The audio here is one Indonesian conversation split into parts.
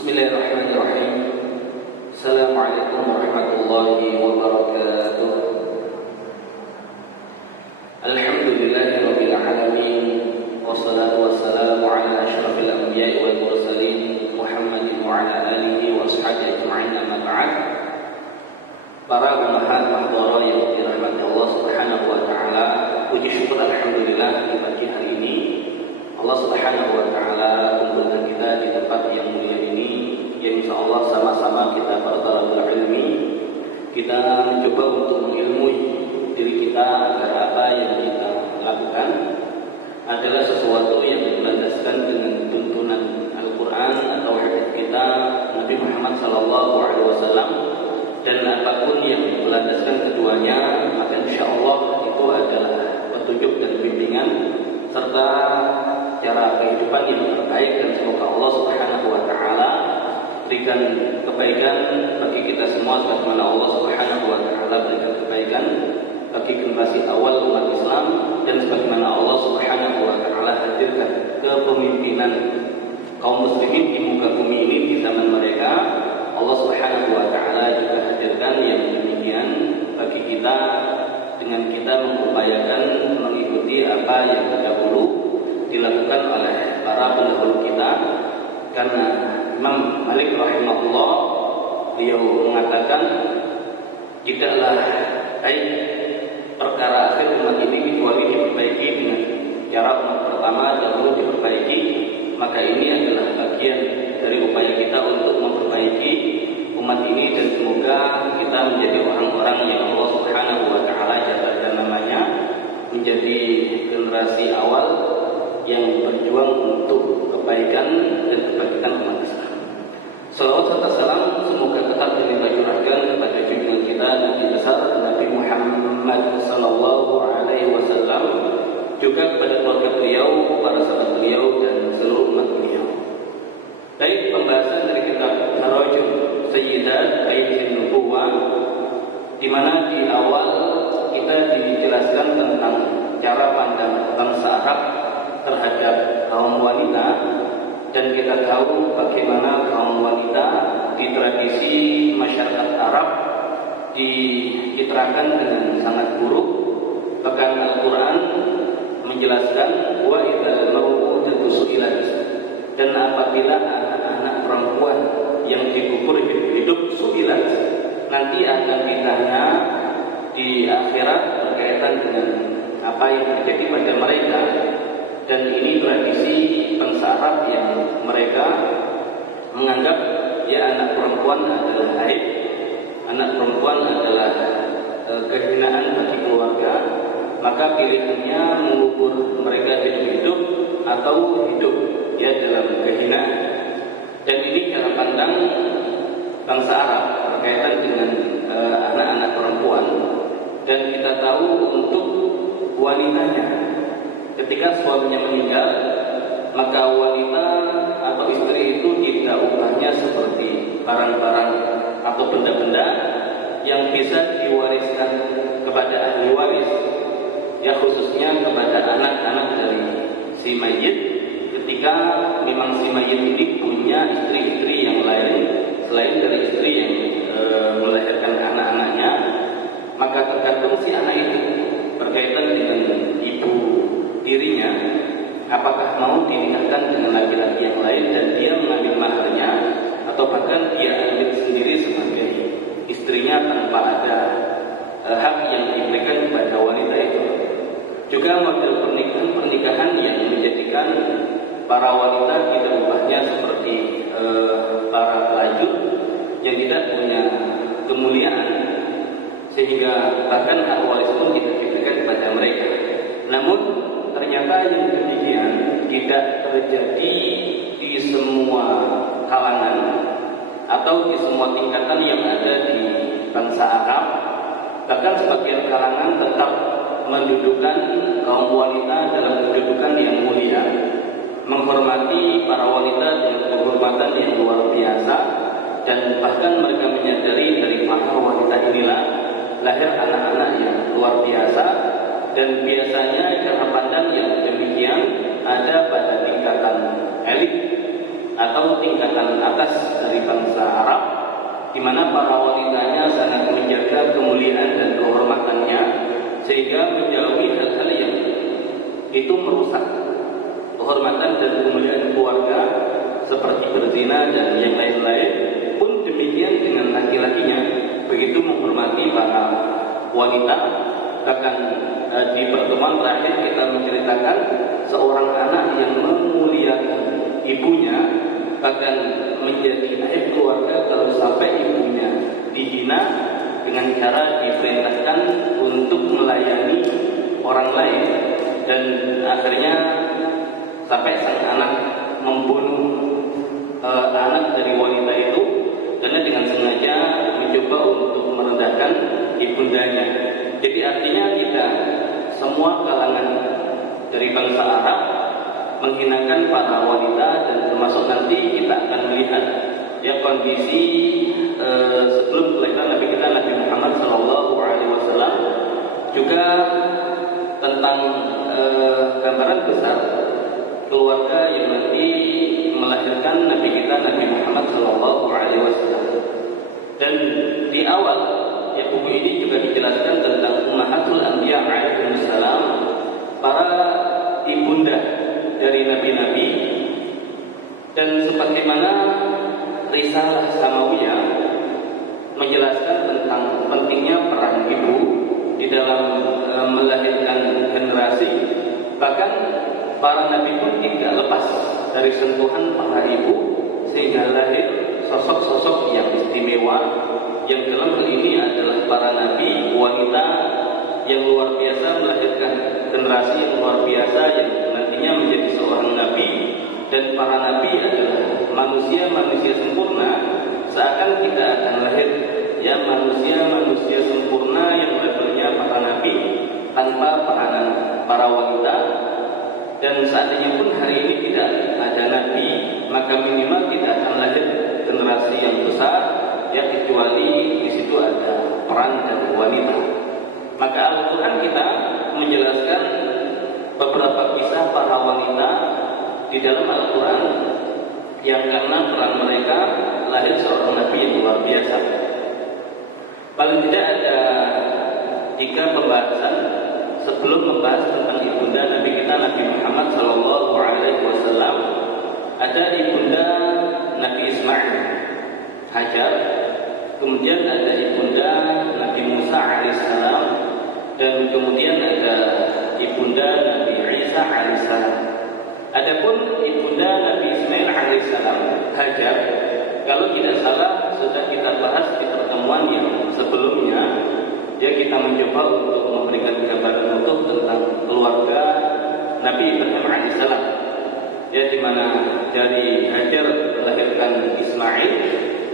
Bismillahirrahmanirrahim. Assalamualaikum warahmatullahi wabarakatuh. Alhamdulillahirabbil alamin. Wassalatu wassalamu ala asyrafil anbiya'i wal mursalin Muhammadin wa ala alihi wa ashabihi ajma'in, amma ba'd. Para ummahat mahdhara yang dirahmati Allah Subhanahu wa taala, puji syukur alhamdulillah di pagi hari ini Allah Subhanahu wa taala kumpulkan kita di tempat yang mulia ini, yang insyaallah sama-sama kita para talabul ilmi, kita mencoba untuk mengilmui diri kita agar apa yang kita lakukan adalah sesuatu yang berlandaskan dengan tuntunan Al-Qur'an atau hadis kita Nabi Muhammad sallallahu alaihi wasallam, dan apapun yang berlandaskan keduanya maka insyaallah itu adalah petunjuk dan bimbingan serta cara kehidupan yang terbaik, dan semoga Allah Subhanahu wa taala berikan kebaikan bagi kita semua sebagaimana Allah Subhanahu wa taala berikan kebaikan bagi generasi awal umat Islam, dan sebagaimana Allah Subhanahu wa taala hadirkan kepemimpinan kaum muslimin di muka bumi ini di zaman mereka, Allah Subhanahu wa taala juga hadirkan yang demikian bagi kita dengan kita mengupayakan mengikuti apa yang dahulu dilakukan oleh para pendahulu kita. Karena Imam Malik rahimahullah beliau mengatakan, tidaklah baik perkara akhir umat ini kecuali diperbaiki dengan cara umat pertama dahulu diperbaiki. Maka ini adalah bagian dari upaya kita untuk memperbaiki umat ini, dan semoga kita menjadi orang-orang yang Allah Subhanahu wa taala jadikan namanya menjadi generasi awal yang berjuang untuk kebaikan dan kebaikan umat Islam. Salawat serta salam semoga tetap kita curahkan kepada junjungan kita Nabi besar Nabi Muhammad sallallahu alaihi wasallam, juga kepada keluarga beliau, para sahabat beliau, dan seluruh umat beliau. Baik, pembahasan dari kitab Tarajum Sayyidat Aisyah Nubuwah, di mana di awal kita dijelaskan tentang cara pandang bangsa Arab terhadap kaum wanita, dan kita tahu bagaimana kaum wanita di tradisi masyarakat Arab dicitrakan dengan sangat buruk. Bahkan Al-Quran menjelaskan wa idzal mau'udatu su'ilat, dan apabila anak-anak perempuan yang dikubur hidup su'ilat, nanti akan ditanya di akhirat berkaitan dengan apa yang terjadi pada mereka. Dan ini tradisi bangsa Arab yang mereka menganggap ya anak perempuan adalah aib, anak perempuan adalah kehinaan bagi keluarga, maka pilihannya mengubur mereka hidup-hidup atau hidup ya dalam kehinaan. Dan ini cara pandang bangsa Arab berkaitan dengan anak-anak perempuan. Dan kita tahu untuk wanitanya, ketika suaminya meninggal, maka wanita atau istri itu tidak upahnya seperti barang-barang atau benda-benda yang bisa diwariskan kepada ahli waris, ya khususnya kepada anak-anak dari si mayit. Ketika memang si mayit ini punya istri-istri yang lain selain dari istri yang melahirkan anak-anaknya, maka tergantung si anak itu berkaitan dengan ibu dirinya, apakah mau dinikahkan dengan laki-laki yang lain dan dia mengambil maharnya, atau bahkan dia ambil sendiri sebagai istrinya tanpa ada hak yang diberikan kepada wanita itu. Juga model pernikahan yang menjadikan para wanita tidak ubahnya seperti para pelajur yang tidak punya kemuliaan, sehingga bahkan hak waris pun tidak diberikan kepada mereka. Namun ternyata yang demikian tidak terjadi di semua kalangan atau di semua tingkatan yang ada di bangsa Arab. Bahkan sebagian kalangan tetap mendudukan kaum wanita dalam kedudukan yang mulia, menghormati para wanita dengan penghormatan yang luar biasa, dan bahkan mereka menyadari dari mahar wanita inilah lahir anak-anak yang luar biasa. Dan biasanya cara pandang yang demikian ada pada tingkatan elit atau tingkatan atas dari bangsa Arab, di mana para wanitanya sangat menjaga kemuliaan dan kehormatannya, sehingga menjauhi hal-hal yang itu merusak kehormatan dan kemuliaan keluarga seperti berzina dan yang lain-lain. Pun demikian dengan laki-lakinya, begitu menghormati para wanita. Bahkan di pertemuan terakhir kita menceritakan seorang anak yang memuliakan ibunya, bahkan menjadi aib keluarga kalau sampai ibunya dihina dengan cara diperintahkan untuk melayani orang lain, dan akhirnya sampai sang anak membunuh anak dari wanita itu karena dengan sengaja mencoba untuk merendahkan ibundanya. Jadi artinya kita semua kalangan dari bangsa Arab menghinakan para wanita, dan termasuk nanti kita akan melihat ya kondisi sebelum kelahiran Nabi kita Nabi Muhammad SAW, juga tentang gambaran besar keluarga yang nanti melahirkan Nabi kita Nabi Muhammad SAW. Dan di awal ya buku ini juga dijelaskan tentang Ummahatul Anbiya alaihissalam, para ibunda dari nabi-nabi, dan sebagaimana risalah Samawiyah menjelaskan tentang pentingnya peran ibu di dalam melahirkan generasi. Bahkan para nabi pun tidak lepas dari sentuhan para ibu, sehingga lahir sosok-sosok yang istimewa, yang dalam hal ini adalah para nabi wanita yang luar biasa, melahirkan generasi yang luar biasa yang nantinya menjadi seorang nabi. Dan para nabi adalah manusia-manusia sempurna, seakan kita akan lahir ya manusia-manusia sempurna yang levelnya para nabi tanpa peranan para wanita. Dan seandainya pun hari ini tidak ada nabi, maka minimal kita akan lahir generasi yang besar ya, kecuali di situ ada peran dari wanita. Maka Al-Quran kita menjelaskan beberapa kisah para wanita di dalam Al-Quran yang karena peran mereka lahir seorang nabi yang luar biasa. Paling tidak ada 3 pembahasan sebelum membahas tentang ibunda Nabi kita Nabi Muhammad SAW. Ada ibunda Nabi Ismail, Hajar. Kemudian ada ibunda Nabi Musa alaihissalam, dan kemudian ada ibunda Nabi Isa alaihissalam. Adapun ibunda Nabi Ismail alaihissalam, Hajar, kalau tidak salah sudah kita bahas di pertemuan yang sebelumnya. Ya, kita mencoba untuk memberikan gambaran utuh tentang keluarga Nabi Ibrahim alaihissalam. Ya, di mana dari Hajar melahirkan Ismail,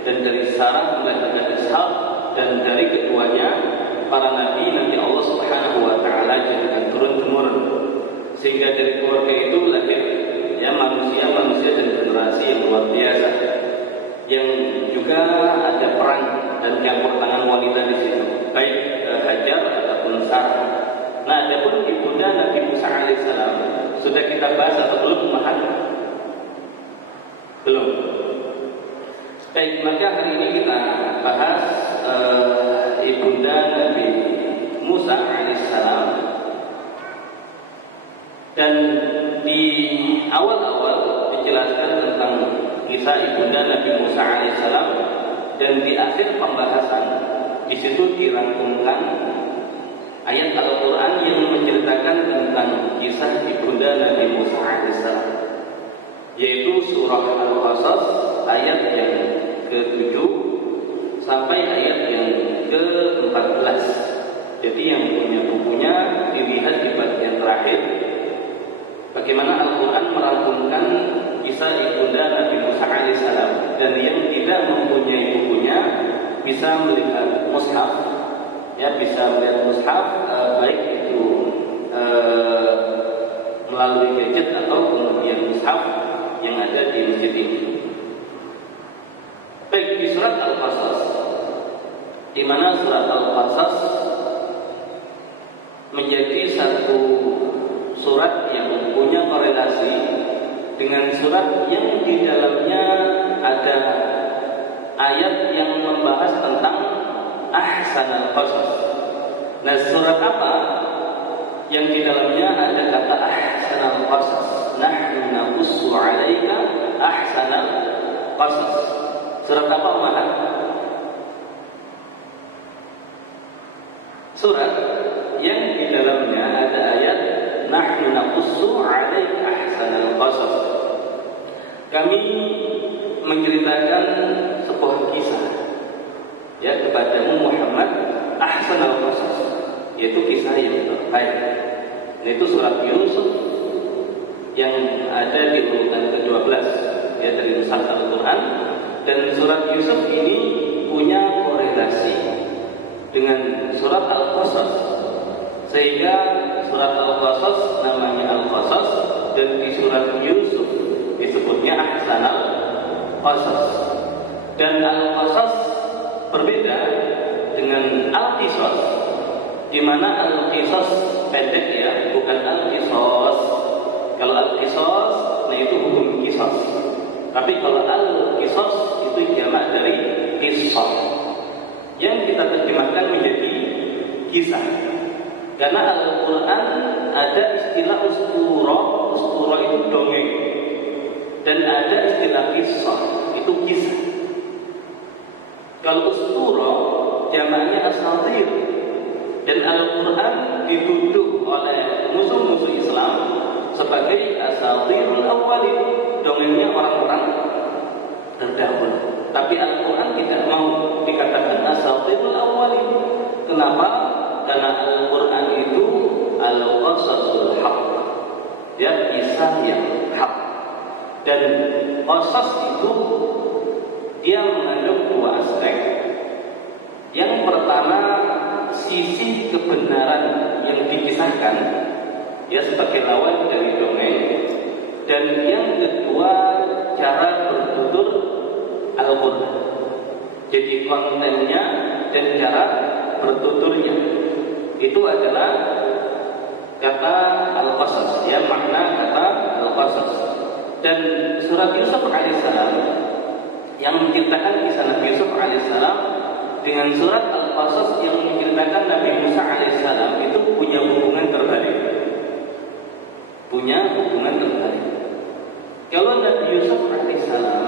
dan dari Sarah melahirkan Ishak, dan dari keduanya para nabi nanti Allah Subhanahu wa taala jadikan turun-temurun, sehingga dari keluarga itu lahir ya manusia-manusia dan generasi yang luar biasa, yang juga ada peran dan campur tangan wanita di situ, baik Hajar ataupun Sarah. Nah, adapun ibunda Nabi Musa alaihissalam sudah kita bahas atau belum, Mahat? Belum. Baik, maka hari ini kita bahas ibunda Nabi Musa alaihissalam. Dan di awal-awal dijelaskan tentang kisah ibunda Nabi Musa alaihissalam, dan di akhir pembahasan di situ dirangkumkan ayat Al-Quran yang menceritakan tentang kisah ibunda Nabi Musa alaihissalam, yaitu surah Al-Qasas ayat yang ke-7 sampai ayat yang ke-14. Jadi yang punya bukunya dilihat di bagian terakhir, bagaimana Al-Quran merangkumkan kisah ibunda Nabi Musa alaihissalam. Dan yang tidak mempunyai bukunya bisa melihat mushaf, ya bisa melihat mushaf, baik itu melalui gadget atau kemudian mushaf yang ada di masjid ini. Baik, di surat Al-Qasas, di mana surat Al-Qasas menjadi satu surat yang punya korelasi dengan surat yang di dalamnya ada ayat yang membahas tentang ahsanal qasas. Nah, surat apa yang di dalamnya ada kata ahsanal qasas? Nahnu naqussu 'alaika ahsanal qasas. Surat apa, Maha? Surat yang di dalamnya ada ayat nahnu naqussu 'alaika ahsanal qasas. Kami menceritakan sebuah kisah ya kepadamu Muhammad ahsanal qasas, yaitu kisah yang terbaik. Yaitu surat Yusuf yang ada di urutan ke-12 ya dari Nusakh Al-Quran. Dan surat Yusuf ini punya korelasi dengan surat Al-Qasas, sehingga surat Al-Qasas namanya Al-Qasas, dan di surat Yusuf disebutnya ahsanal qasas. Dan Al-Qasas berbeda dengan Al-Qisas, di mana Al-Qisas pendek ya, bukan Al-Qisas. Kalau Al-Qisas, nah itu hukum kisas. Tapi kalau Al-Qisas itu jamak dari qisas, yang kita terjemahkan menjadi kisah. Karena Al-Quran ada istilah ustura, ustura itu dongeng, dan ada istilah kisah, itu kisah. Kalau ustura jamaknya asatir, dan Al-Quran dituduh oleh musuh-musuh Islam sebagai asatirul awwalin, dongengnya orang-orang terdahulu. Tapi Al-Quran tidak mau dikatakan asatirul awwalin. Kenapa? Karena Al-Quran itu al-qasasul haq, ya, kisah yang hak. Dan qasas itu dia mengandung dua aspek. Yang pertama, sisi kebenaran yang dikisahkan, ya, sebagai lawan dari dongeng. Dan yang kedua, cara bertutur Al-Quran. Jadi kontennya dan cara bertuturnya itu adalah kata Al-Qasas, ya, makna kata Al-Qasas. Dan surat Yusuf alaihissalam yang menceritakan kisah Nabi Yusuf alaihissalam dengan surat Al-Qasas yang menceritakan Nabi Musa alaihissalam itu punya hubungan terbalik. Punya hubungan terbalik. Kalau Nabi Yusuf alaihissalam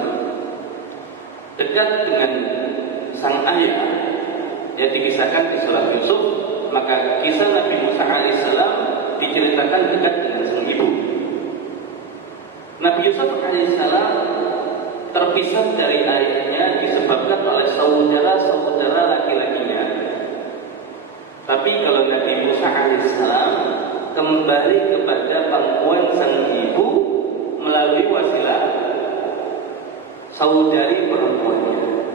dekat dengan sang ayah, yang dikisahkan di surat Yusuf, maka kisah Nabi Musa alaihissalam diceritakan dekat dengan sang ibu. Nabi Yusuf alaihissalam terpisah dari ayahnya disebabkan oleh saudara-saudara laki-lakinya. Tapi kalau Nabi Musa alaihissalam kembali kepada pangkuan sang ibu melalui wasilah saudari perempuannya.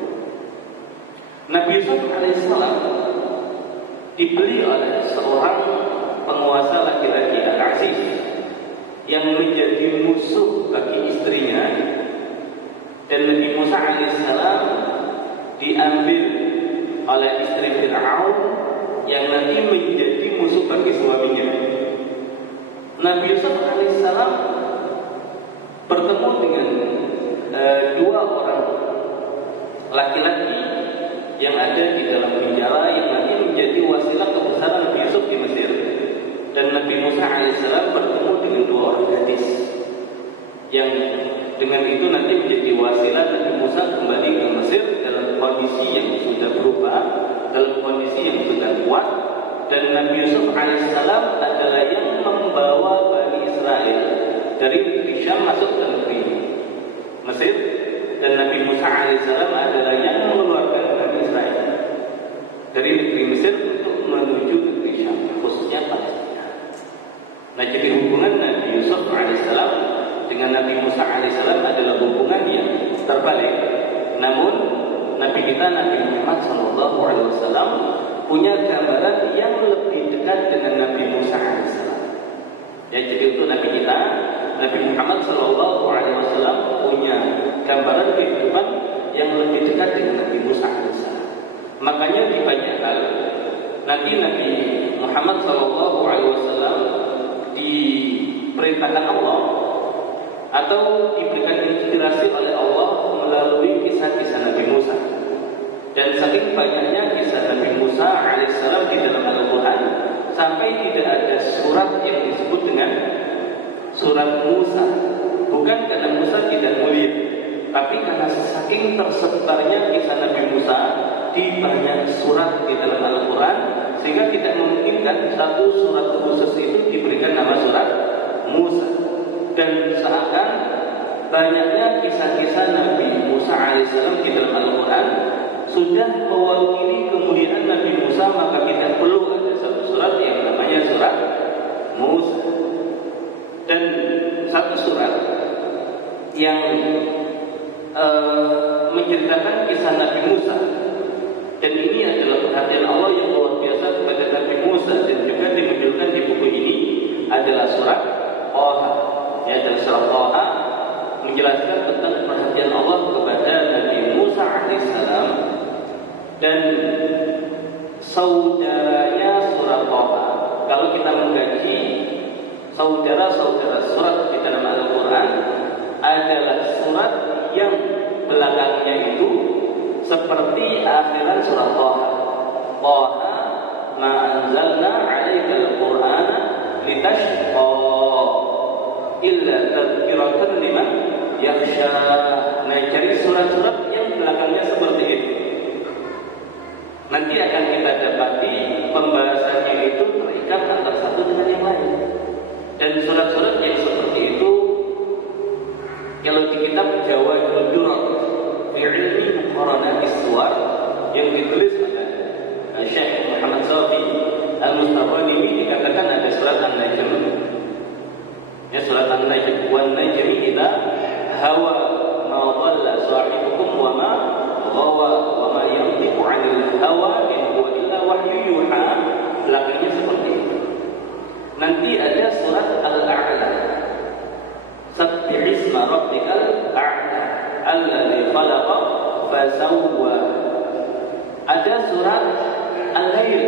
Nabi Yusuf alaihissalam dibeli oleh seorang penguasa laki-laki Al-Aziz yang menjadi musuh bagi istrinya. Dan Nabi Musa alaihissalam diambil oleh istri Fir'aun yang nanti menjadi musuh bagi suaminya. Nabi Yusuf alaihissalam bertemu dengan dua orang laki-laki yang ada di dalam penjara yang nanti menjadi wasilah kebesaran Nabi Yusuf di Mesir. Dan Nabi Musa alaihissalam bertemu dengan dua orang gadis yang dengan itu nanti menjadi wasilah Nabi Musa kembali ke Mesir dalam kondisi yang sudah berubah, dalam kondisi yang sudah kuat. Dan Nabi Yusuf alaihissalam adalah yang membawa Bani Israel dari negeri Syam masuk ke negeri Mesir, dan Nabi Musa alaihissalam adalah yang mengeluarkan Bani Israel dari negeri Mesir untuk menuju negeri Syam, khususnya Palestina. Nah, jadi hubungan Nabi Yusuf alaihissalam dengan Nabi Musa alaihissalam adalah hubungan yang terbalik. Namun Nabi kita Nabi Muhammad SAW punya gambaran yang lebih dekat dengan Nabi Musa alaihissalam. Ya, jadi untuk Nabi kita Nabi Muhammad SAW punya gambaran kehidupan yang lebih dekat dengan Nabi Musa alaihissalam. Makanya di banyak hal nanti Nabi Muhammad SAW diperintahkan Allah atau diberikan inspirasi oleh Allah melalui kisah-kisah Nabi Musa. Dan saking banyaknya kisah Nabi Musa alaihissalam di dalam Al-Quran, sampai tidak ada surat yang disebut dengan surat Musa. Bukan karena Musa tidak mulia, tapi karena saking tersebarnya kisah Nabi Musa di banyak surat di dalam Al-Quran, sehingga tidak memungkinkan satu surat khusus itu diberikan nama surat Musa. Dan seakan banyaknya kisah-kisah Nabi Musa alaihissalam di dalam Al-Quran sudah mewakili kemuliaan Nabi Musa, maka tidak perlu ada satu surat yang namanya surat Musa. Dan satu surat yang menceritakan kisah Nabi Musa, dan ini adalah perhatian Allah yang luar biasa kepada Nabi Musa, dan juga dimunculkan di buku ini, adalah surat Taha. Ya, adalah surat Taha menjelaskan tentang perhatian Allah kepada Nabi Musa alaihissalam dan saudaranya surat Taha. Kalau kita mengkaji saudara-saudara surat di dalam Al-Quran, adalah surat yang belakangnya itu seperti akhiran surat Taha. Taha ma anzalna 'alaikal Qur'ana litashqa illa tadhkiratan liman yakhsha. Nah, cari surat-surat yang belakangnya seperti itu. Nanti akan kita dapati pembahasannya itu terikat antara satu dengan yang lain. Dan surat-surat yang seperti itu, kalau di kitab Jawahirul Durar fi ilmi muqaranatis suwar yang ditulis oleh Syekh Muhammad Safi Al-Mustafani, dikatakan ada surat An-Najm. Ya, surat An-Najm, wan najmi idza hawa ma dhalla sahibukum wa ma ghawa wa ma yantiqu 'anil hawa in huwa illa wahyu yuha. Belakangnya seperti itu. Nanti ada surat Al-A'la, Sabbih isma rabbikal a'la alladzi khalaqa fasawwa. Ada surat Al-Lail,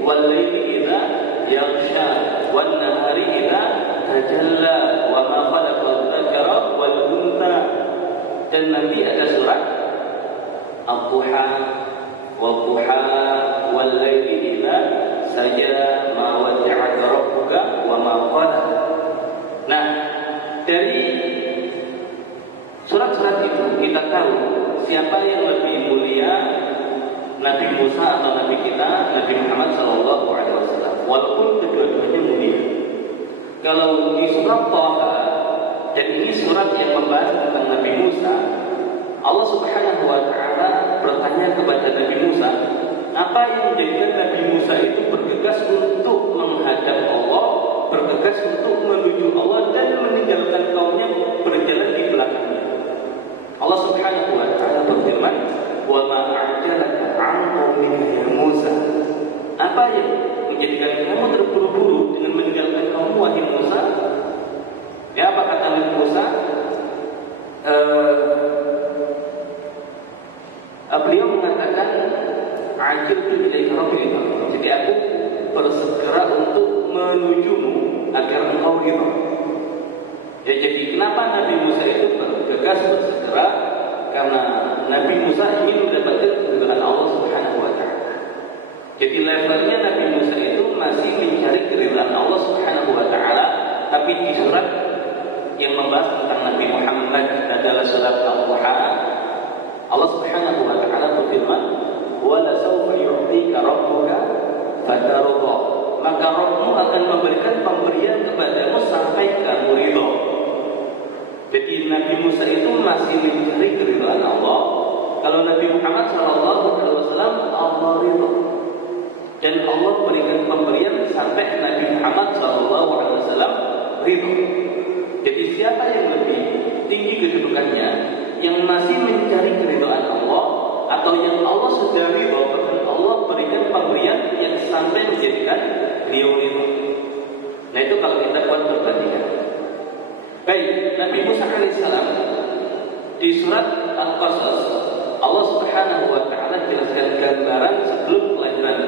wal laili idza yaghsha wan nahari idza tajalla wa ma khalaqal dzakara wal untha. Dan nanti ada surat Ad-Duha, wad-duha wal laili idza saja ma wada'aka rabbuka wa ma qala. Nah, dari surat-surat itu kita tahu siapa yang lebih mulia, Nabi Musa atau Nabi kita, Nabi Muhammad SAW. Walaupun kedua-duanya mulia. Kalau di surat Taha, dan ini surat yang membahas tentang Nabi Musa, Allah Subhanahu wa Ta'ala bertanya kepada Nabi Musa, apa yang menjadikan Nabi Musa itu bergegas untuk menghadap Allah, bergegas untuk menuju Allah, dan meninggalkan kaumnya berjalan di belakangnya. Allah Subhanahu wa Ta'ala berfirman, "Wa ma a'jalaka 'an qaumika ya Musa." Apa yang menjadikan kamu terburu-buru dengan meninggalkan kaum wahai Musa? Ya, apa kata Nabi Musa? Beliau mengatakan, "Ajiltu ilaika rabbi." Jadi aku bersegera untuk menujumu agar engkau ridha. Ya, jadi kenapa Nabi Musa itu bergegas bersegera? Karena Nabi Musa ingin mendapatkan keridhaan Allah Subhanahu wa Ta'ala. Jadi levelnya Nabi Musa itu masih mencari keridhaan Allah Subhanahu wa Ta'ala. Tapi di surat yang membahas tentang Nabi Muhammad adalah surat Al-Duha, Allah Subhanahu wa Ta'ala berfirman, "Wa la sawfa yu'tika rabbuka fatarda." Maka Rabbmu akan memberikan pemberian kepadamu sampai kamu ridha. Jadi Nabi Musa itu masih mencari keridhaan Allah. Kalau Nabi Muhammad SAW, Allah ridha. Dan Allah berikan pemberian sampai Nabi Muhammad SAW ridha. Jadi siapa yang lebih tinggi kedudukannya, yang masih mencari keridhaan Allah, atau yang Allah sudah ridha, bahkan Allah berikan pemberian yang sampai menjadikan beliau ridha. Nah, itu kalau kita buat perbandingan. Baik, Nabi Musa alaihissalam di surat Al-Qasas, Allah Subhanahu wa Ta'ala jelaskan gambaran sebelum kelahiran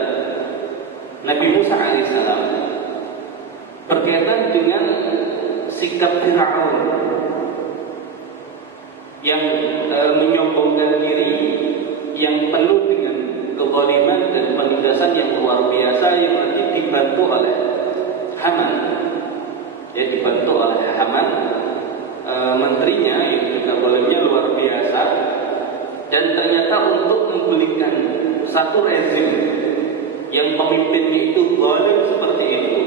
Nabi Musa alaihissalam berkaitan dengan sikap Fir'aun yang menyombongkan diri, yang penuh dengan kezaliman dan penindasan yang luar biasa, yang nanti dibantu oleh Haman, ya dibantu oleh Haman, menterinya yang juga zalimnya luar biasa. Dan ternyata untuk menggulingkan satu rezim yang pemimpinnya itu zalim seperti itu,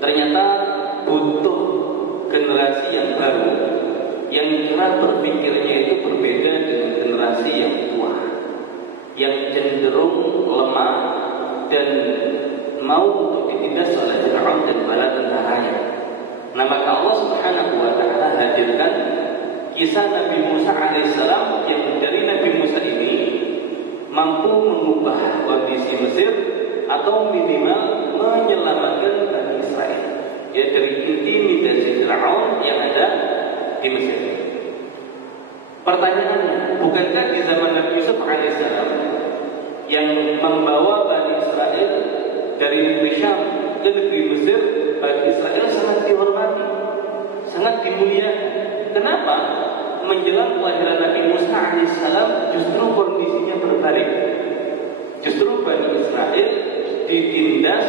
ternyata butuh generasi yang baru, yang cara berpikirnya itu berbeda dengan generasi yang tua, yang cenderung lemah dan mau untuk ditindas oleh Fir'aun dan bala tentaranya. Nah, maka Allah Subhanahu wa ta'ala hadirkan kisah Nabi Musa alaihissalam, yang dari Nabi Musa ini mampu mengubah kondisi Mesir atau minimal menyelamatkan Bani Israel, ya, dari intimidasi Fir'aun yang ada di Mesir. Pertanyaannya, bukankah di zaman Nabi Yusuf alaihissalam yang membawa Bani Israel dari negeri Syam ke negeri Mesir, Bani Israel sangat dihormati, sangat dimuliakan? Kenapa menjelang kelahiran Nabi Musa alaihissalam justru kondisinya berbalik? Justru Bani Israel ditindas,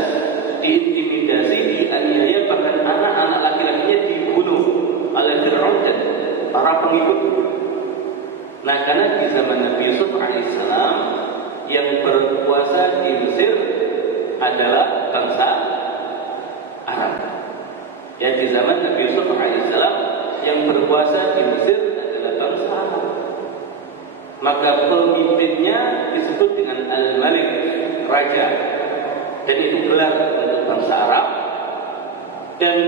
diintimidasi, dianiaya, bahkan anak-anak laki-lakinya dibunuh oleh Fir'aun dan para pengikutnya. Nah, karena di zaman Nabi Yusuf alaihissalam yang berkuasa di Mesir adalah bangsa Arab. Ya, di zaman Nabi Yusuf alaihissalam yang berkuasa di Mesir adalah bangsa Arab. Maka pemimpinnya disebut dengan Al-Malik, raja, dan itu gelar untuk bangsa Arab. Dan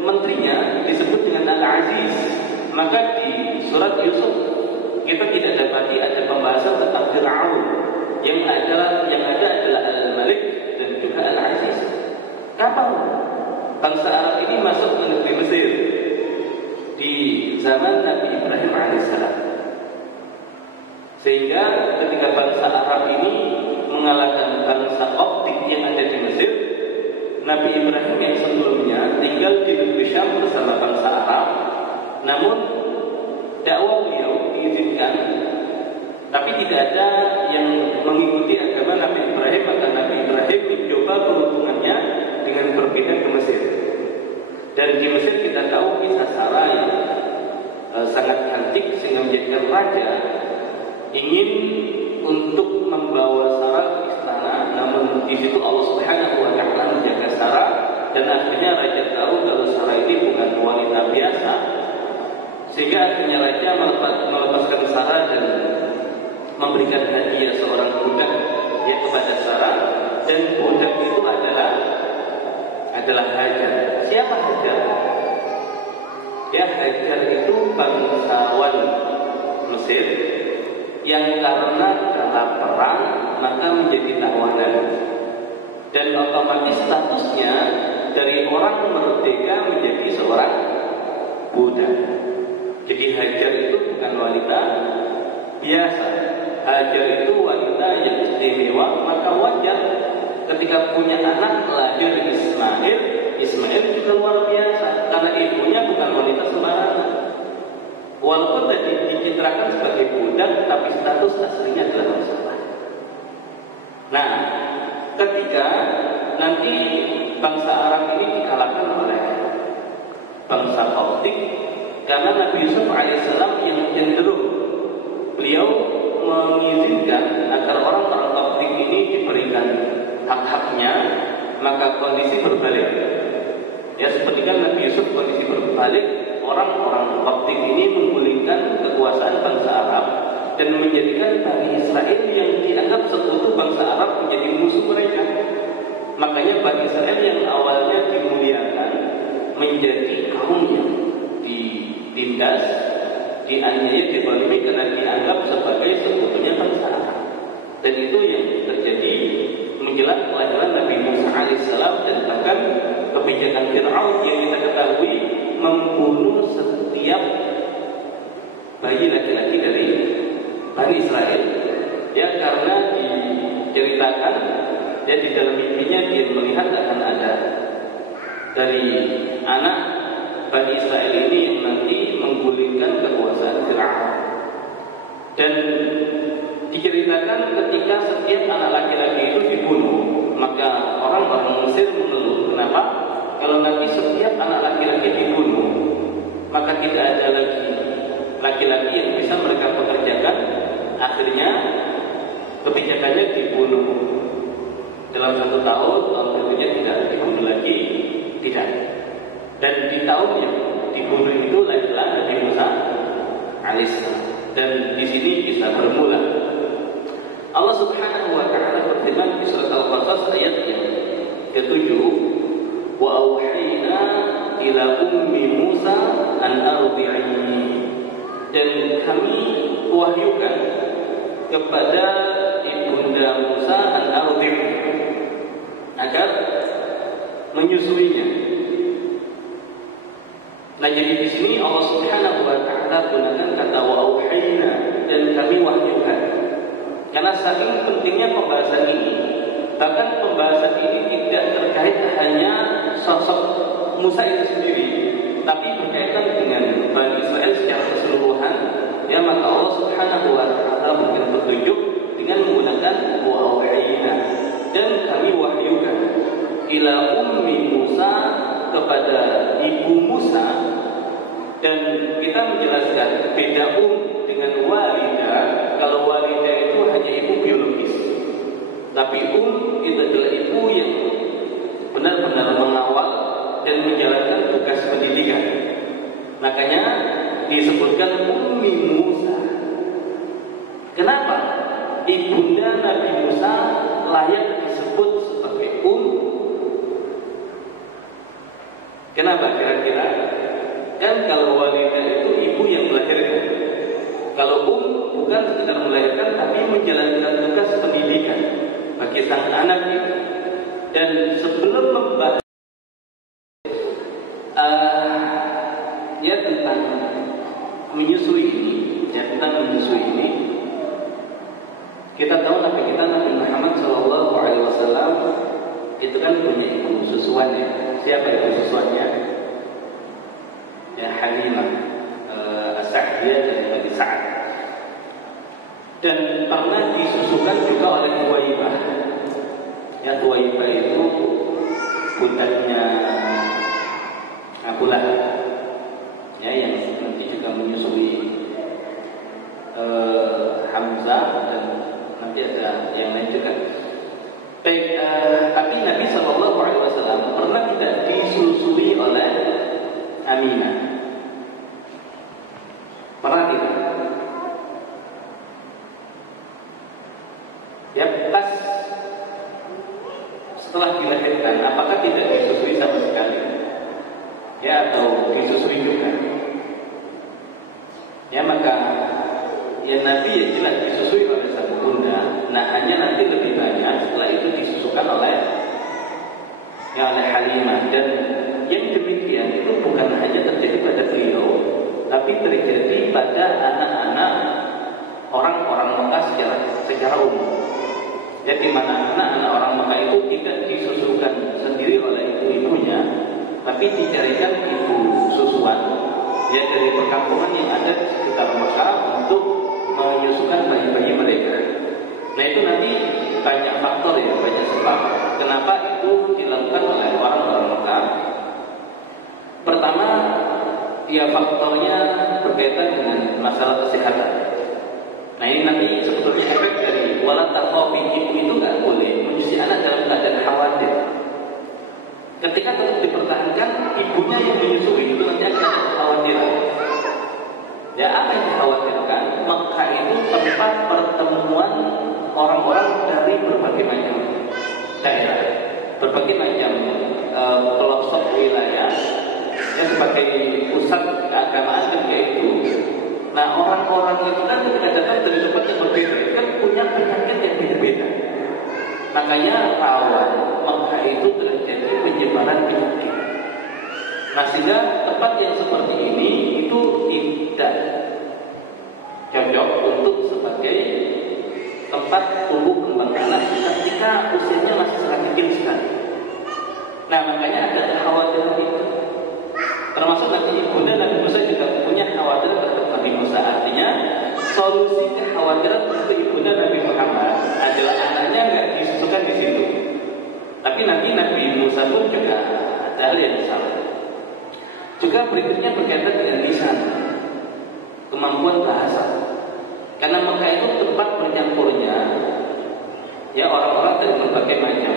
menterinya disebut dengan Al-Aziz. Maka di surat Yusuf kita tidak dapati ada pembahasan tentang Fir'aun. Yang ada adalah Al-Malik dan juga Al-Aziz. Kapan bangsa Arab ini masuk ke negeri Mesir? Di zaman Nabi Ibrahim alaihissalam. Sehingga ketika bangsa Arab ini mengalahkan bangsa Koptik yang ada di Mesir, Nabi Ibrahim yang sebelumnya tinggal di negeri Syam bersama bangsa Arab, namun dakwah beliau diizinkan, tapi tidak ada yang mengikuti agama Nabi Ibrahim. Maka Nabi Ibrahim mencoba peruntungannya dengan berpindah ke Mesir. Dan di Mesir kita tahu kisah Sarah yang sangat cantik, sehingga menjadikan raja ingin untuk membawa Sarah ke istana. Namun di situ Allah Subhanahu wa ta'ala menjaga Sarah, dan akhirnya raja tahu kalau Sarah ini bukan wanita biasa, sehingga akhirnya raja melepaskan Sarah dan memberikan hadiah seorang budak, yaitu kepada Sarah. Dan budak itu adalah Hajar. Siapa Hajar? Ya, Hajar itu bangsawan Mesir yang karena kalah perang maka menjadi tawanan, dan otomatis statusnya dari orang merdeka menjadi seorang budak. Jadi Hajar itu bukan wanita biasa. Hajar itu wanita yang istimewa. Maka wajar ketika punya anak lahir Ismail juga luar biasa, karena ibunya bukan wanita sembarangan. Walaupun tadi dicitrakan sebagai budak, tapi status aslinya adalah bangsawan. Nah, ketika nanti bangsa Arab ini dikalahkan oleh bangsa Koptik, karena Nabi Yusuf alaihissalam yang cenderung beliau mengizinkan agar orang-orang Koptik ini diberikan hak-haknya, maka kondisi berbalik. Ya, seperti kan Nabi Yusuf kondisi berbalik, orang-orang Koptik ini menggulingkan kekuasaan bangsa Arab dan menjadikan Bani Israel yang dianggap sekutu bangsa Arab menjadi musuh mereka. Makanya Bani Israel yang awalnya dimuliakan menjadi kaum yang ditindas, dianiaya, dizalimi karena dianggap sebagai sekutunya bangsa Arab. Dan itu yang terjadi menjelang kelahiran Nabi Musa alaihissalam, dan bahkan kebijakan Fir'aun yang kita ketahui membunuh setiap bayi laki-laki dari Bani Israel. Ya, karena diceritakan, ya, di dalam mimpinya dia melihat akan ada dari anak Bani Israel ini yang nanti menggulingkan kepemimpinan kekuasaan Fir'aun. Dan diceritakan ketika setiap anak laki-laki itu dibunuh, maka orang-orang Mesir mengeluh, kenapa? Kalau nanti setiap anak laki-laki dibunuh, maka tidak ada lagi laki-laki yang bisa mereka pekerjakan. Akhirnya kebijakannya dibunuh dalam 1 tahun, tahun berikutnya tidak dibunuh lagi, tidak. Dan di tahun yang dibunuh itu lahirlah Nabi Musa alaihissalam. Dan di sini bisa bermula. Allah Subhanahu wa taala berfirman di surat Al-Qasas ayat yang ke-7, wa auhayna ila ummi Musa an ardi'ihi. Dan kami wahyukan kepada ibunda Musa an ardi'ihi agar menyusuinya. Nah, jadi di sini Allah Subhanahu wa taala gunakan kata wa auhayna, dan kami wahyukan. Karena saking pentingnya pembahasan ini, bahkan pembahasan ini tidak terkait hanya sosok Musa itu sendiri, tapi berkaitan dengan Bani Israel secara keseluruhan. Ya, maka Allah Subhanahu wa taala memberikan petunjuk dengan menggunakan wa auhayna, dan kami wahyukan ila ummi Musa, kepada ibu Musa. Dan kita menjelaskan beda dengan walidah. Kalau walidah itu hanya ibu biologis, tapi itu adalah ibu yang benar-benar mengawal dan menjalankan tugas pendidikan. Makanya disebutkan ummi Musa. Kenapa ibunda Nabi Musa layak disebut sebagai Kenapa kira-kira? Kan kalau walidah itu ibu yang melahirkan. Kalau bukan sekedar melahirkan, tapi menjalankan tugas pendidikan bagi sang anak itu. Dan sebelum membahas tentang menyusui ini, kita tahu Nabi kita Nabi Muhammad SAW itu kan punya ibu susuan ya. Siapa ibu susuannya? Ya, Halimah As-Sa'diyah dari Nabi Sa'ad. Dan pernah disusukan juga oleh Thuwaibah. Ya, Thuwaibah itu bundanya Abu Lahab, ya, yang nanti juga menyusui Hamzah, dan nanti ada yang lain juga. Baik, tapi Nabi SAW pernah tidak disusui oleh Aminah? Pernah tidak? Ya, pas setelah dilahirkan, apakah tidak disusui sama sekali? Ya, atau disusui juga? Ya, maka ya Nabi ya jelas disusui oleh satu bunda. Nah, hanya nanti lebih banyak setelah itu disusukan oleh Halimah. Dan yang demikian itu bukan hanya terjadi pada beliau, tapi terjadi pada anak-anak orang-orang Mekah secara umum. Jadi mana anak-anak orang Mekah itu tidak disusukan sendiri oleh ibu-ibunya, tapi dicarikan ibu susuan ya dari perkampungan yang ada di sekitar Mekah untuk menyusukan bayi-bayi mereka. Nah, itu nanti banyak faktor ya, banyak sebab kenapa itu dilakukan oleh orang-orang Mekah. Pertama, ya faktornya berkaitan dengan masalah kesehatan. Nah, ini nanti sebetulnya efek dari wala takhafi, ibu itu nggak boleh menyusui anak dalam keadaan khawatir. Ketika tetap dipertahankan ibunya yang menyusui, itu nanti akan ada kekhawatiran. Ya, apa yang dikhawatirkan? Mekah itu tempat pertemuan orang-orang dari berbagai macam daerah, berbagai macam pelosok wilayah yang sebagai pusat keagamaan ketika itu. Nah, orang-orang itu kan ketika datang dari tempat yang berbeda, kan punya penyakit yang beda-beda. Makanya rawan Mekah itu terjadi penyebaran penyakit. Nah, sehingga tempat yang seperti ini itu tidak cocok untuk sebagai tempat tumbuh kembang anak ketika usianya masih sangat kecil sekali. Nah, makanya ada kekhawatiran itu. Termasuk nanti ibunda Nabi Musa juga punya khawatiran terhadap Nabi Musa. Artinya solusi kekhawatiran untuk ibunda Nabi Muhammad adalah anaknya nggak disusukan di situ. Tapi nanti Nabi Musa pun juga ada hal yang salah. Juga berikutnya berkaitan dengan lisan, kemampuan bahasa. Karena Mekah itu tempat bercampurnya ya orang-orang dari berbagai macam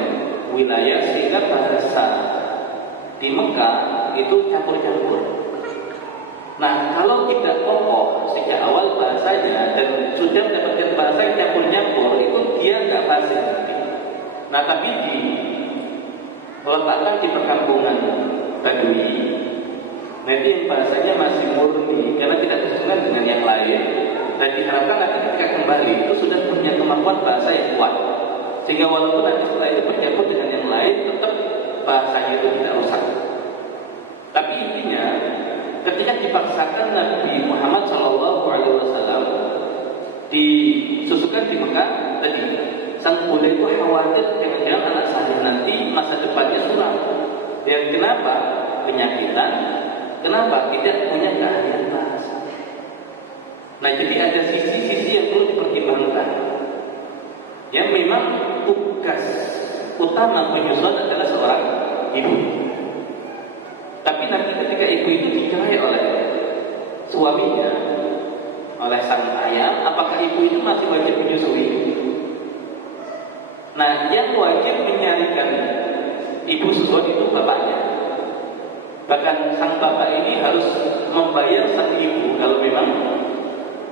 wilayah, sehingga bahasa di Mekah itu campur-campur. Nah, kalau tidak kokoh sejak awal bahasanya dan sudah mendapatkan bahasa yang campur-campur, itu dia nggak fasih. Nah, tapi meletakkan di perkampungan Badui, nanti yang bahasanya masih murni karena tidak terhubungan dengan yang lain, dan diharapkan nanti ketika kembali itu sudah punya kemampuan bahasa yang kuat, sehingga walaupun nanti setelah itu bercampur dengan yang lain, tetap bahasanya itu tidak rusak. Tapi intinya, ketika dipaksakan Nabi Muhammad SAW disusukan di Mekah tadi, sang bunda itu khawatir jangan-jangan anak saya nanti masa depannya suram. Dan kenapa? Penyakitan. Kenapa? Tidak punya keahlian bahasa. Nah, jadi ada sisi-sisi yang perlu dipertimbangkan. Ya, memang tugas utama penyusuan adalah seorang ibu. Tapi nanti ketika ibu itu dicerai oleh suaminya, oleh sang ayah, apakah ibu itu masih wajib menyusui? Nah, yang wajib menyarikan ibu susuan itu bapaknya. Bahkan sang bapak ini harus membayar sang ibu kalau memang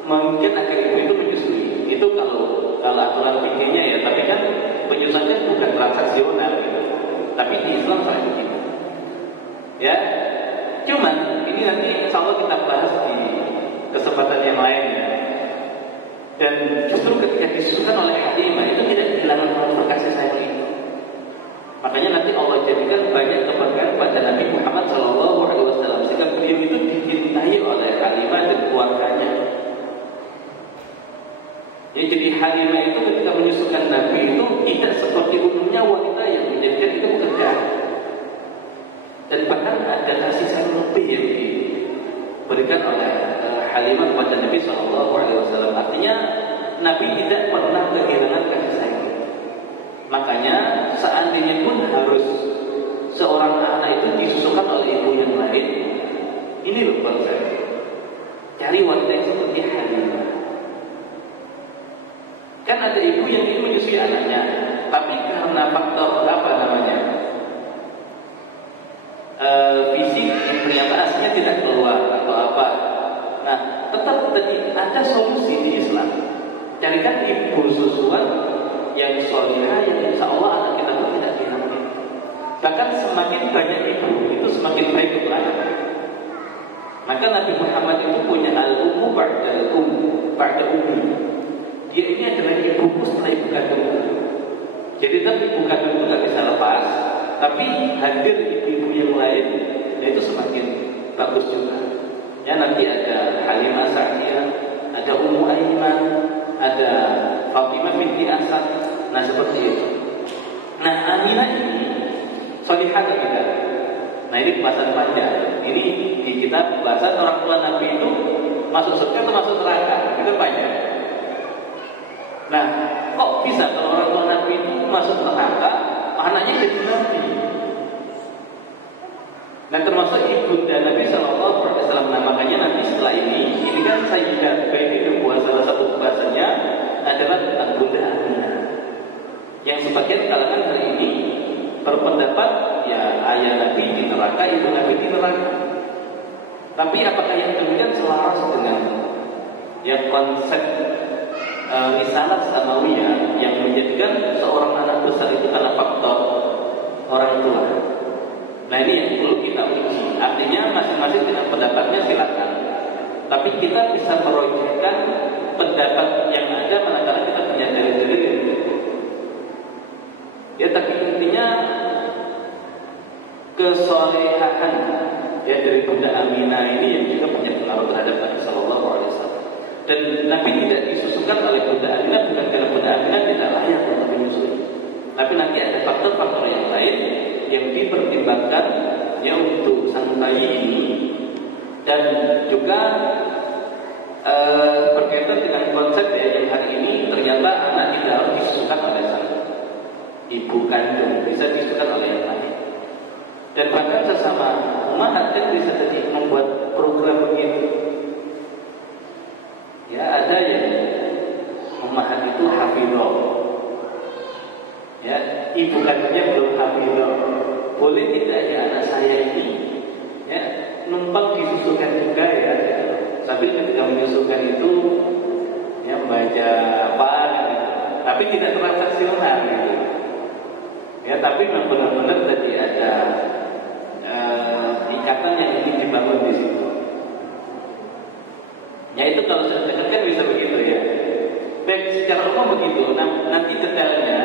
mungkin agar ibu itu menyusui. Itu kalau aturan fikihnya ya, tapi kan penyusuannya bukan transaksional, tapi di Islam seperti itu. Ya, cuman ini nanti insya Allah kita bahas di kesempatan yang lainnya. Dan justru ketika disusukan oleh Halimah itu tidak kehilangan rasa kasih sayang itu. Makanya nanti Allah jadikan banyak keberkahan pada Nabi Muhammad SAW, sehingga beliau itu dicintai oleh Halimah dan keluarganya. Ya, jadi Halimah itu ketika menyusukan Nabi itu tidak seperti umumnya wanita yang menjadikan itu pekerjaan. Dan bahkan ada kasih sayang lebih yang diberikan oleh Halimah kepada Nabi SAW. Artinya Nabi tidak pernah kehilangan kasih sayang. Makanya seandainya pun harus seorang anak itu disusukan oleh ibu yang lain, ini loh konsep. Cari wanita yang seperti Halimah. Kan ada ibu yang ingin menyusui anaknya, tapi karena faktor fisik yang ternyata aslinya tidak keluar atau apa. Nah, tetap tadi ada solusi di Islam. Carikan ibu susuan yang solihah, yang insya Allah anak kita pun tidak hilang. Bahkan semakin banyak ibu itu semakin baik untuk anak. Maka Nabi Muhammad itu punya al-ummu ba'da ummi. Dia ini adalah ibuku setelah ibu kandungku. Jadi kan ibu kandung itu nggak bisa lepas, tapi hadir ibu-ibu yang lain, itu semakin bagus juga. Ya, nanti ada Halimah Sa'diyah, ada Ummu Aiman, ada Fatimah binti Asad. Nah, seperti itu. Nah, Aminah ini solihah tidak? Nah, ini pembahasan panjang. Ini di kitab pembahasan orang tua Nabi itu masuk surga atau masuk neraka, itu panjang. Nah, kok bisa kalau orang tua Nabi itu masuk neraka, anaknya jadi Nabi? Dan termasuk ibunda Nabi SAW. Nah, makanya nanti setelah ini kan Sayyidah Baiti buat salah satu pembahasannya adalah tentang Bunda Aminah. Yang sebagian kalangan hari ini berpendapat ya ayah Nabi di neraka, ibu Nabi di neraka. Tapi apakah yang demikian selaras dengan ya konsep risalah samawiyah yang menjadikan seorang anak besar itu karena faktor orang tua? Nah, ini yang perlu kita uji. Artinya masing-masing dengan pendapatnya silakan. Tapi kita bisa merojekkan pendapat yang ada manakala kita punya dalil-dalil. Ya, tapi intinya kesolehan ya dari Bunda Aminah ini yang juga punya pengaruh terhadap Nabi Sallallahu Alaihi Wasallam. Dan Nabi tidak disusukan oleh Bunda Aminah bukan karena Bunda Aminah tidak layak untuk menyusui, tapi nanti ada faktor-faktor yang lain yang dipertimbangkan ya untuk sang bayi ini, dan juga berkaitan dengan konsep ya yang hari ini ternyata anak tidak harus disusukan oleh sang ibu kandung, bisa disusukan oleh yang lain. Dan bahkan sesama umat kan bisa jadi membuat program begitu. Ya ada yang umat itu hafidhah. Ya, ibu kandungnya belum hafidhah. Boleh tidak ya anak saya ini ya numpang disusukan juga ya. Sambil ketika menyusukan itu ya baca apa gitu. Tapi tidak transaksional gitu. Ya, tapi benar-benar tadi ada ikatan yang ingin dibangun di situ. Ya itu kalau sudah dekat kan bisa begitu ya. Baik, secara umum begitu. Nanti detailnya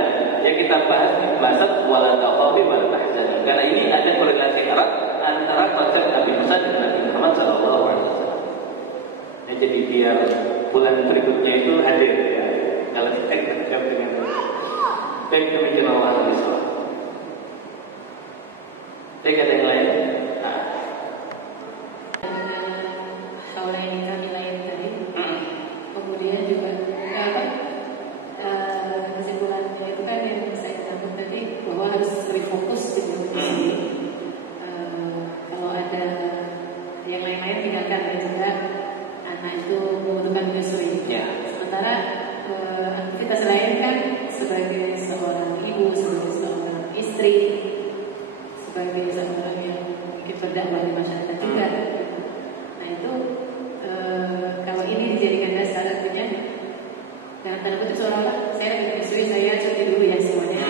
ya kita bahas di bahasan wala taqafi wala tahzan. Karena ini ada korelasi erat antara konsep Nabi Musa dan Nabi Muhammad SAW. Ya, jadi biar bulan berikutnya itu hadir ya. Kalau kita kerja dengan baik demikian Allah SWT. Baik, ada yang lain? Kalau yang kami lain tadi, kemudian juga kesimpulannya itu kan yang saya katakan tadi bahwa harus lebih fokus di sini. Kalau ada yang lain-lain tinggalkan dan juga anak itu membutuhkan menyusui. Sementara aktivitas lain kan sebagai seorang ibu, sebagai seorang istri, sebagai seorang yang mungkin berdakwah di masyarakat juga. Nah itu kalau ini dijadikan dasar artinya dengan tanda kutip seolah-olah saya lagi menyusui, saya cuti dulu ya semuanya.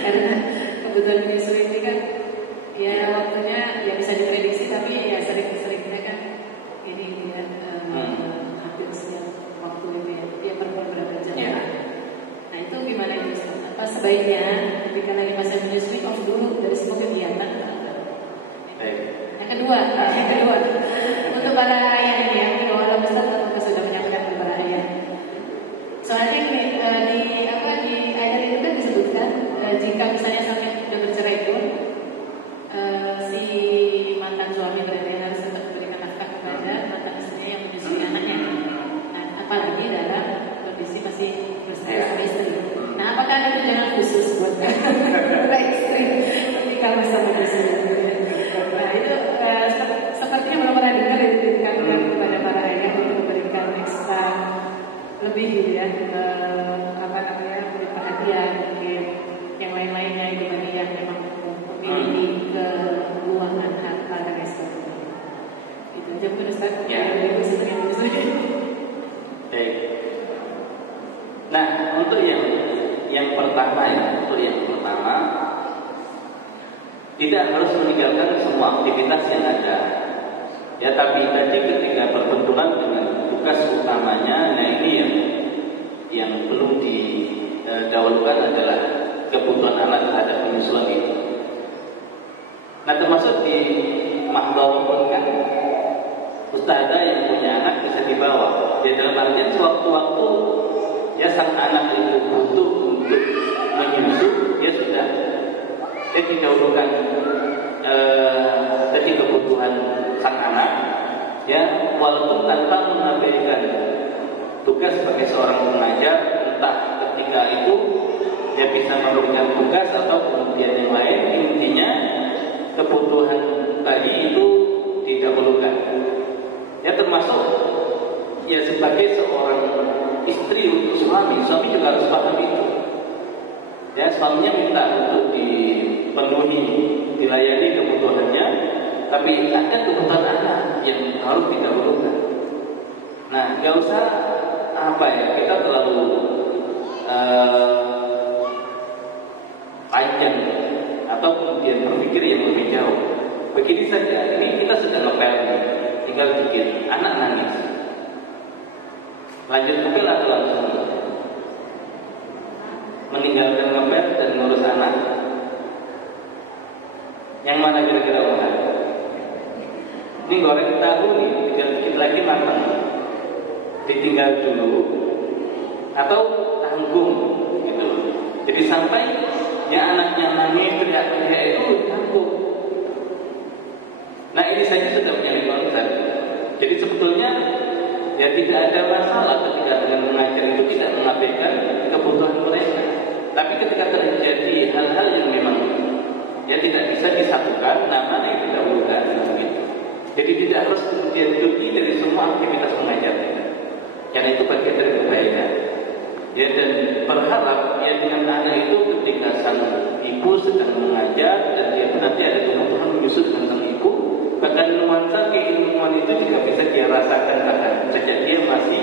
Karena kebutuhan menyusui ini kan ya waktunya ya bisa diprediksi, tapi ya sering-seringnya kan ini ya hampir setiap waktu itu ya dia perlu berapa jam. Nah itu gimana itu? Apa sebaiknya ketika lagi masa menyusui off dulu dari semua kegiatan? Yang kedua untuk para ayah ini ya, kalau Ustaz apakah sudah menyampaikan kepada para ayah? Soalnya di ayat itu kan disebutkan jika misalnya sampai sudah bercerai pun si mantan suami berarti harus tetap memberikan nafkah kepada mantan istrinya yang menyusui anaknya. Nah apalagi dalam kondisi masih bersama istri. Nah apakah ada tunjangan khusus buat istri ketika masa menyusui? Nah itu sepertinya belum pernah dengar diberikan kepada para ayah untuk memberikan ekstra lebih gitu ya, beri perhatian mungkin yang lain-lainnya itu bagi yang memang memiliki keluangan harta dan sebagainya. Itu aja mungkin Ustaz. Baik. Nah untuk yang pertama tidak harus meninggalkan semua aktivitas yang ada. Ya, tapi tadi ketika berbenturan dengan tugas utamanya, nah ini yang belum didahulukan adalah kebutuhan anak terhadap penyusuan itu. Nah, termasuk di mahdoh pun kan ustadzah yang punya anak bisa dibawa. Ya dalam artian sewaktu-waktu ya sang anak itu butuh untuk menyusu, ya sudah. Dia didahulukan jadi kebutuhan sang anak, ya walaupun tanpa mengabaikan tugas sebagai seorang pengajar, entah ketika itu dia bisa memberikan tugas atau kemudian yang lain, intinya kebutuhan tadi itu didahulukan. Ya termasuk ya sebagai seorang istri untuk suami juga harus paham itu. Ya suaminya minta untuk dipenuhi, dilayani kebutuhannya, tapi ada kebutuhan anak yang harus didahulukan. Nah, nggak usah kita terlalu panjang atau kemudian berpikir yang lebih jauh. Begini saja, ini kita sudah ngepel, tinggal dikit, anak nangis, lanjut ngepel atau langsung meninggalkan ngepel dan ngurus anak? Yang mana kira-kira orang? Ini goreng tahu nih, tinggal dikit lagi matang, ditinggal dulu atau tanggung gitu. Jadi sampai ya anaknya nangis teriak-teriak itu tanggung. Dan tidak ada masalah ketika dengan mengajar itu tidak mengabaikan kebutuhan mereka. Tapi ketika terjadi hal-hal yang memang tidak bisa disatukan, mana yang didahulukan begitu. Jadi tidak harus kemudian cuti dari semua aktivitas mengajar. Karena itu bagian dari kebaikan. Ya, dan berharap dengan anak itu ketika sang ibu sedang mengajar dan dia berarti ada kebutuhan menyusut tentang ibu, bahkan nuansa keilmuan itu juga bisa dia rasakan bahkan sejak dia masih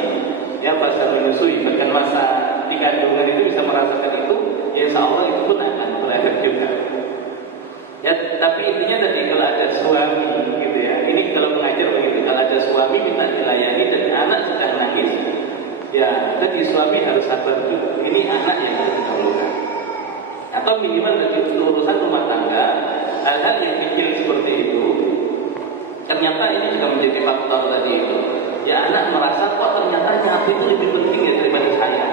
masa menyusui, bahkan masa di kandungan itu bisa merasakan itu. Ya, insya Allah itu pun akan berefek juga. Ya, tapi intinya tadi kalau ada suami gitu ya, ini kalau mengajar begitu, kalau ada suami minta dilayani dan anak sedang nangis, ya tadi suami harus sabar dulu. Ini anak yang harus didahulukan. Atau minimal dari urusan rumah tangga, hal-hal yang kecil seperti itu, ternyata ini juga menjadi faktor tadi itu. Ya, anak merasa kok ternyata nyapu itu lebih penting ya daripada saya.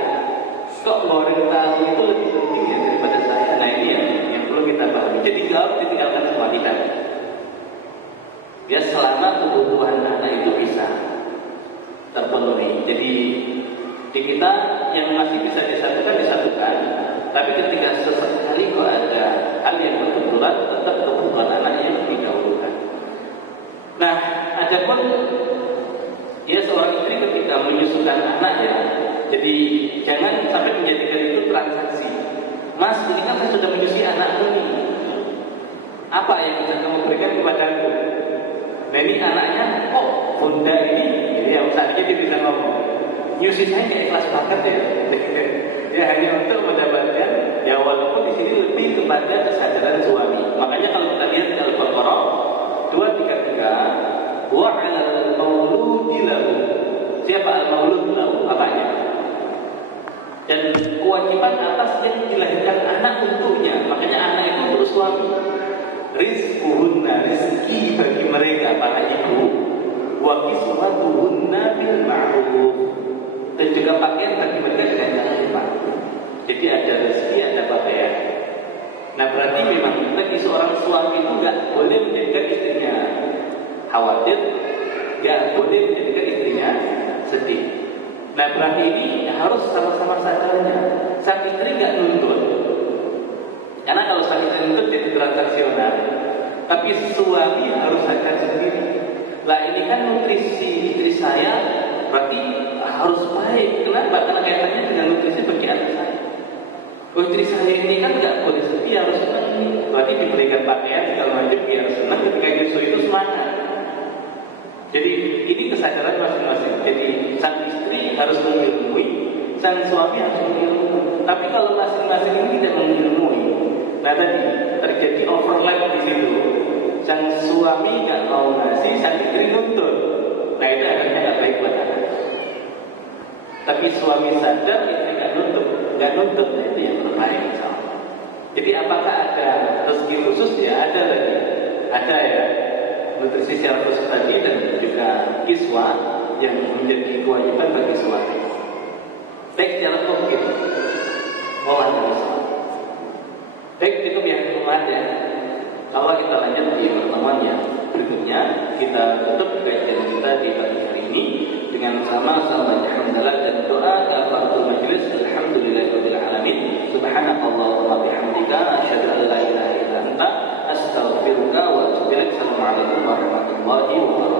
Kok goreng tahu itu lebih penting ya daripada saya. Nah, ini yang perlu kita pahami. Jadi jawab ditinggalkan semua tidak. Ya, selama kebutuhan anak itu bisa terpenuhi. Jadi di kita yang masih bisa disatukan. Tapi ketika sesekali kok ada hal yang berkebetulan, tetap kebutuhan anak yang didahulukan. Nah, adapun seorang istri ketika menyusukan anaknya, jadi jangan sampai menjadikan itu transaksi. Mas, ini kan saya sudah menyusui anakku nih. Apa yang bisa kamu berikan kepadaku? Nah, ini anaknya, bunda ini, yang saatnya dia bisa ngomong. Nyusui saya kayak ikhlas banget ya. Ya, hanya untuk mendapatkan, ya walaupun di sini lebih kepada kesadaran suami. Makanya kalau kita lihat di Al-Baqarah 233, wa 'alal mauludi lahu. Siapa al-maulud lahu? Bapaknya. Dan kewajiban atas yang dilahirkan anak untuknya. Makanya anak itu untuk suami. Rizquhunna, rezeki bagi mereka para ibu. Wa kiswatuhunna bil ma'ruf. Dan juga pakaian bagi mereka dengan cara cepat. Jadi ada rezeki, ada pakaian. Nah, berarti memang bagi seorang suami itu nggak boleh menjadikan istrinya khawatir, nggak boleh menjadikan istrinya sedih. Nah, berarti ini harus sama-sama sadarnya. Sang istri nggak nuntut, karena kalau sang istri nuntut jadi transaksional. Tapi suami harus sadar sendiri. Lah, ini kan nutrisi istri saya, berarti harus baik. Kenapa? Karena kaitannya dengan nutrisi bagi anak saya. Istri saya ini kan nggak boleh sedih, harus senang. Berarti diberikan pakaian segala macam biar senang, ketika nyusu itu semangat. Jadi ini kesadaran masing-masing. Jadi sang istri harus mengilmui, sang suami harus mengilmui. Tapi kalau masing-masing ini tidak mengilmui, nah tadi terjadi overlap di situ. Sang suami nggak mau ngasih, sang istri nuntut. Nah, itu akhirnya nggak baik buat anak. Tapi suami sadar, istri nggak nuntut, nah itu yang berbahaya insyaallah. Jadi apakah ada rezeki khusus? Ya ada lagi, ada ya. Nutrisi secara khusus tadi dan juga kiswa yang menjadi kewajiban bagi suami. Baik secara konkret, baik itu yang ya. Kalau kita lanjut di pertemuan yang berikutnya, kita tutup kajian kita di pagi hari ini dengan sama-sama alhamdulillah dan doa kafaratul majelis. Alhamdulillahirabbil alamin. Subhanakallahumma bihamdika asyhadu an la ilaha illa anta astaghfiruka wa atubu ilaik. Assalamualaikum warahmatullahi wabarakatuh.